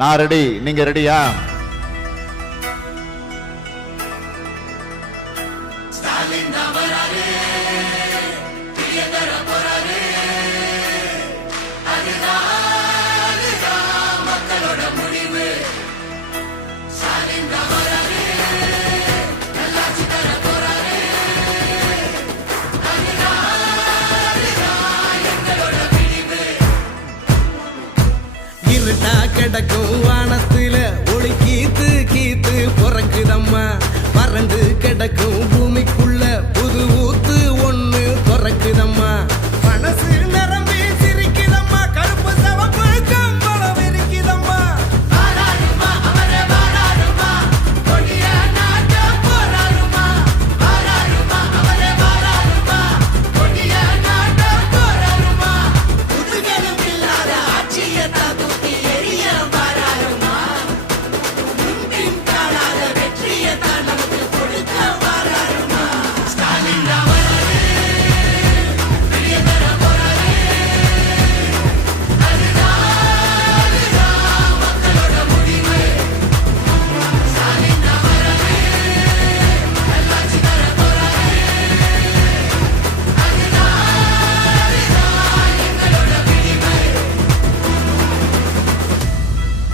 நான் ரெடி. நீங்க ரெடியா? அதுதான் கிடக்கும் வானத்து